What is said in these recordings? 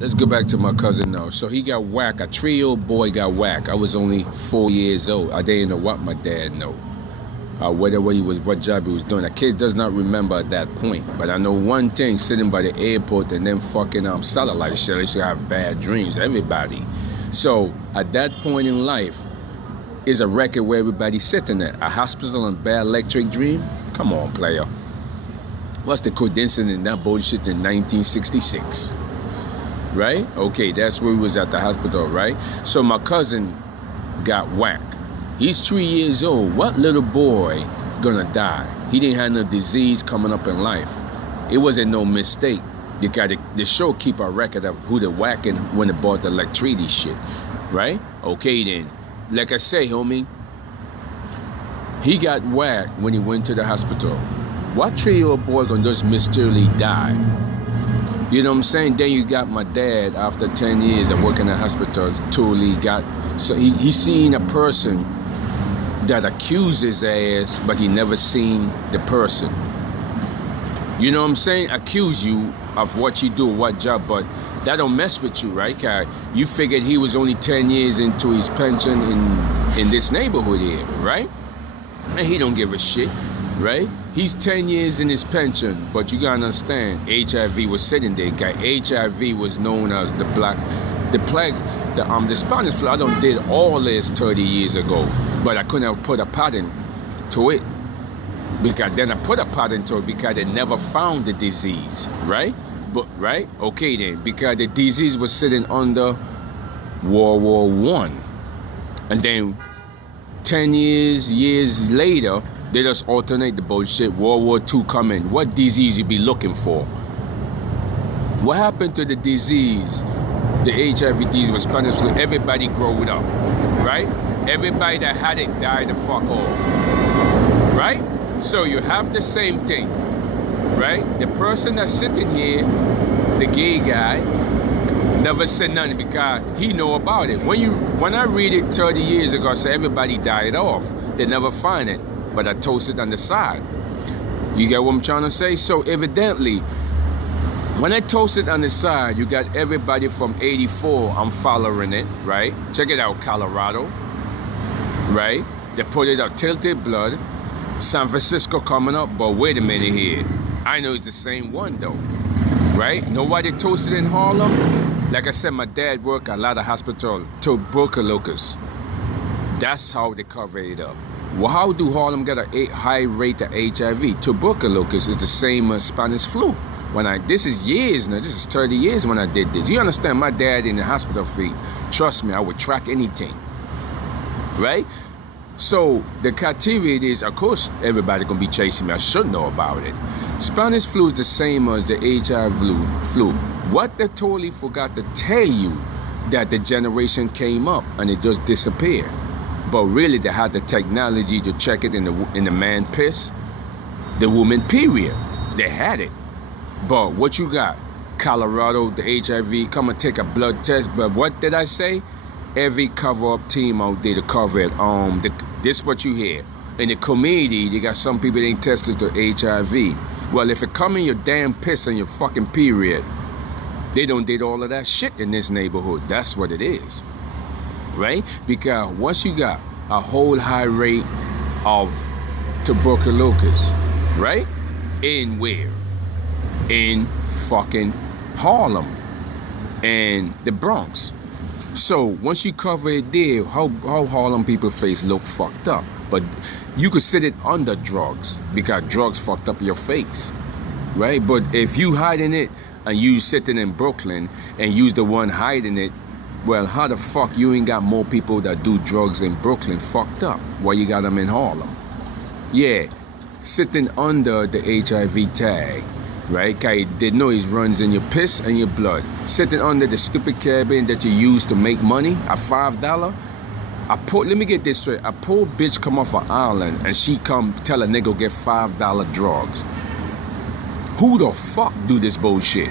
Let's go back to my cousin now. So he got whacked. A 3-year-old boy got whacked. I was only 4 years old. I didn't know what my dad know. Whether what he was, what job he was doing. A kid does not remember at that point. But I know one thing: sitting by the airport and then fucking satellite shit. I used to have bad dreams. Everybody. So at that point in life, is a record where everybody's sitting at a hospital and bad electric dream. Come on, player. What's the coincidence in that bullshit in 1966? Right? Okay, that's where we was at the hospital, right? So my cousin got whacked. He's 3 years old. What little boy gonna die? He didn't have no disease coming up in life. It wasn't no mistake. You got the show keep a record of who they whacking when they bought the electricity shit, right? Okay then. Like I say, homie, he got whacked when he went to the hospital. What 3-year-old boy gonna just mysteriously die? You know what I'm saying? Then you got my dad, after 10 years of working in the hospital, totally got, so he seen a person that accused his ass, but he never seen the person. You know what I'm saying? Accuse you of what you do, what job, but that don't mess with you, right? Cause you figured he was only 10 years into his pension in this neighborhood here, right? And he don't give a shit, right? He's 10 years in his pension, but you gotta understand, HIV was sitting there. HIV was known as the plague, the Spanish flu. I done did all this 30 years ago, but I couldn't have put a pattern to it. Because then I put a pattern to it because they never found the disease, right? But, right? Okay then, because the disease was sitting under World War I. And then 10 years later, they just alternate the bullshit. World War II coming. What disease you be looking for? What happened to the disease? The HIV disease was Spanish flu. Everybody growed up, right? Everybody that had it died the fuck off, right? So you have the same thing, right? The person that's sitting here, the gay guy, never said nothing because he know about it. When I read it 30 years ago, I said everybody died off. They never find it. But I toasted on the side. You get what I'm trying to say? So evidently, when I toasted on the side, you got everybody from 84, I'm following it, right? Check it out, Colorado, right? They put it up, Tilted Blood, San Francisco coming up, but wait a minute here. I know it's the same one though, right? Nobody toasted in Harlem? Like I said, my dad worked at a lot of hospital, tuberculosis. That's how they cover it up. Well, how do Harlem get a high rate of HIV? Tuberculosis is the same as Spanish flu. This is years now, this is 30 years when I did this. You understand, my dad in the hospital free. Trust me, I would track anything, right? So the captivity is, of course, everybody gonna be chasing me. I should know about it. Spanish flu is the same as the HIV flu. What they totally forgot to tell you, that the generation came up and it just disappeared. But really, they had the technology to check it in the man piss, the woman period. They had it. But what you got? Colorado, the HIV, come and take a blood test. But what did I say? Every cover-up team out there to cover it. This what you hear. In the community, you got some people that ain't tested to HIV. Well, if it come in your damn piss and your fucking period, they don't did all of that shit in this neighborhood. That's what it is. Right? Because once you got a whole high rate of tuberculosis, right? In where? In fucking Harlem and the Bronx. So once you cover it there, how Harlem people face look fucked up. But you could sit it under drugs because drugs fucked up your face, right? But if you hiding it and you sitting in Brooklyn and you's the one hiding it, well, how the fuck you ain't got more people that do drugs in Brooklyn fucked up while you got them in Harlem? Yeah, sitting under the HIV tag, right? Cause they know it runs in your piss and your blood. Sitting under the stupid cabin that you use to make money at $5. Let me get this straight. A poor bitch come off an island and she come tell a nigga get $5 drugs. Who the fuck do this bullshit?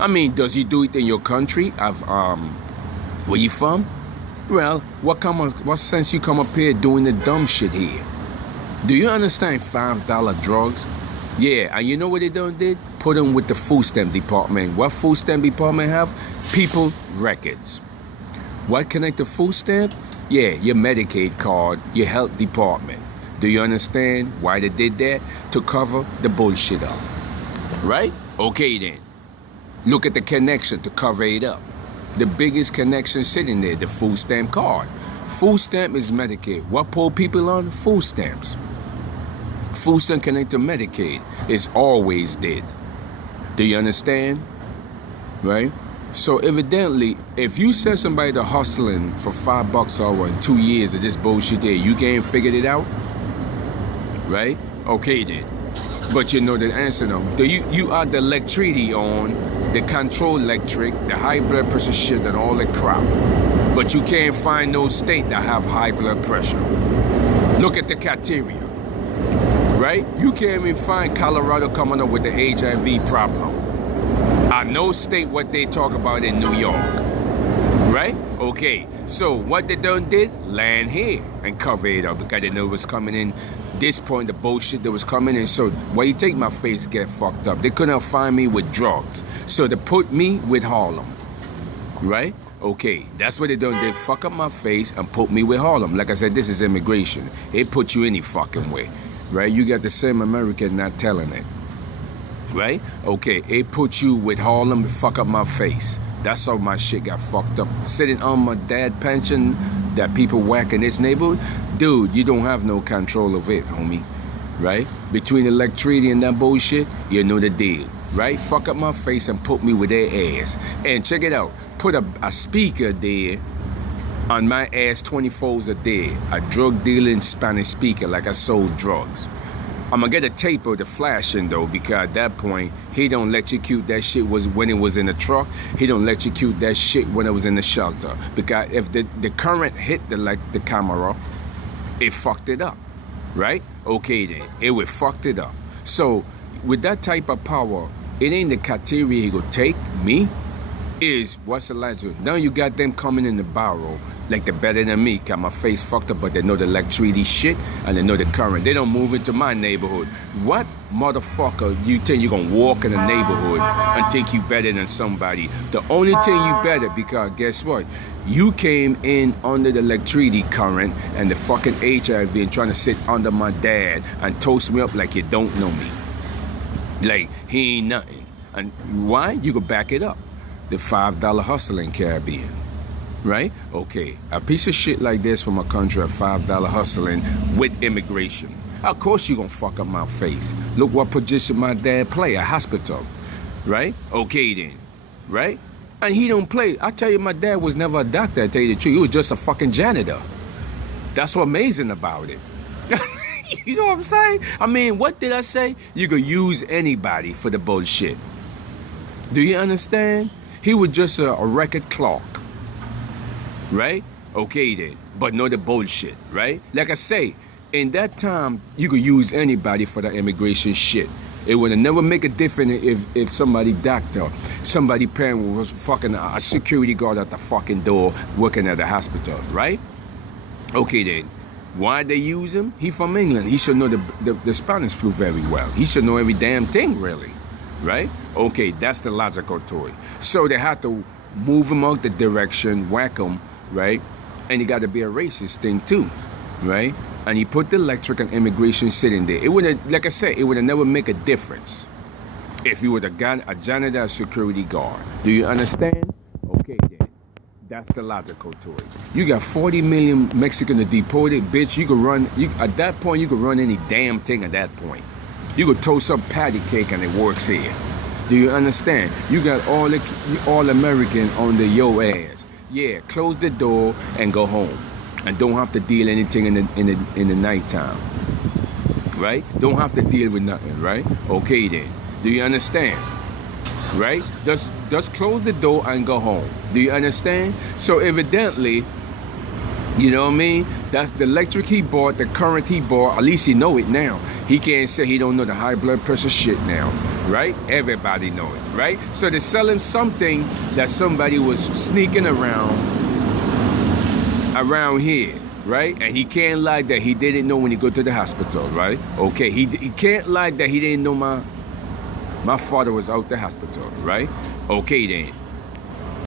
I mean, does he do it in your country? Where you from? Well, what sense you come up here doing the dumb shit here? Do you understand $5 drugs? Yeah, and you know what they done did? Put them with the food stamp department. What food stamp department have? People records. What connect the food stamp? Yeah, your Medicaid card, your health department. Do you understand why they did that? To cover the bullshit up. Right? Okay then. Look at the connection to cover it up. The biggest connection sitting there, the food stamp card. Food stamp is Medicaid. What pull people on? Food stamps. Food stamp connect to Medicaid. It's always did. Do you understand? Right? So evidently, if you send somebody to hustling for $5 an hour in 2 years of this bullshit there, you can't figure it out? Right? Okay then. But you know the answer though. You are the electricity on, the control electric, the high blood pressure shit and all that crap. But you can't find no state that have high blood pressure. Look at the criteria. Right? You can't even find Colorado coming up with the HIV problem. I know state what they talk about in New York. Right? Okay. So what they done did? Land here and cover it up because they knew it was coming in. This point, the bullshit that was coming in. So why you think my face get fucked up? They couldn't find me with drugs. So they put me with Harlem. Right? Okay. That's what they done. They fuck up my face and put me with Harlem. Like I said, this is immigration. It put you any fucking way. Right? You got the same American not telling it. Right? Okay, it put you with Harlem to fuck up my face. That's how my shit got fucked up. Sitting on my dad pension that people whack in this neighborhood. Dude, you don't have no control of it, homie. Right? Between electricity and that bullshit, you know the deal. Right? Fuck up my face and put me with their ass. And check it out. Put a speaker there on my ass 24 a day. A drug dealing Spanish speaker like I sold drugs. I'm gonna get a tape of the flashing though, because at that point, he don't electrocute that shit was when it was in the truck. He don't electrocute that shit when it was in the shelter. Because if the current hit the camera, it fucked it up. Right? Okay then. It would fucked it up. So with that type of power, it ain't the criteria he gonna take me. Is what's the logic? Now you got them coming in the barrel like they're better than me. Got my face fucked up, but they know the electricity shit and they know the current. They don't move into my neighborhood. What motherfucker you think you gonna walk in a neighborhood and think you better than somebody? The only thing you better, because guess what? You came in under the electricity current and the fucking HIV and trying to sit under my dad and toast me up like you don't know me. Like he ain't nothing. And why? You could back it up. The $5 hustle in Caribbean, right? Okay, a piece of shit like this from a country of $5 hustling with immigration. Of course you gonna fuck up my face. Look what position my dad play, a hospital, right? Okay then, right? And he don't play. I tell you, my dad was never a doctor, I tell you the truth. He was just a fucking janitor. That's what's amazing about it. You know what I'm saying? I mean, what did I say? You could use anybody for the bullshit. Do you understand? He was just a record clerk, right? Okay then, but know the bullshit, right? Like I say, in that time, you could use anybody for the immigration shit. It would never make a difference if somebody doctor, somebody parent was fucking a security guard at the fucking door working at the hospital, right? Okay then, why they use him? He from England. He should know the Spanish flu very well. He should know every damn thing, really. Right? Okay, that's the logical toy. So they had to move him out the direction, whack him, right? And he got to be a racist thing too, right? And he put the electric and immigration sitting there. It would have, like I said, it would have never make a difference if he was a janitor or security guard. Do you understand? Okay then. That's the logical toy. You got 40 million Mexicans deported, bitch. You could run, at that point, you could run any damn thing at that point. You could toast up patty cake and it works here. Do you understand? You got all American on the yo ass. Yeah, close the door and go home, and don't have to deal anything in the nighttime. Right? Don't have to deal with nothing. Right? Okay then. Do you understand? Right? Just close the door and go home. Do you understand? So evidently, you know what I mean? That's the electric he bought, the current he bought. At least he know it now. He can't say he don't know the high blood pressure shit now, right? Everybody know it, right? So they're selling something that somebody was sneaking around here, right? And he can't lie that he didn't know when he go to the hospital, right? Okay, he can't lie that he didn't know my father was out the hospital, right? Okay then.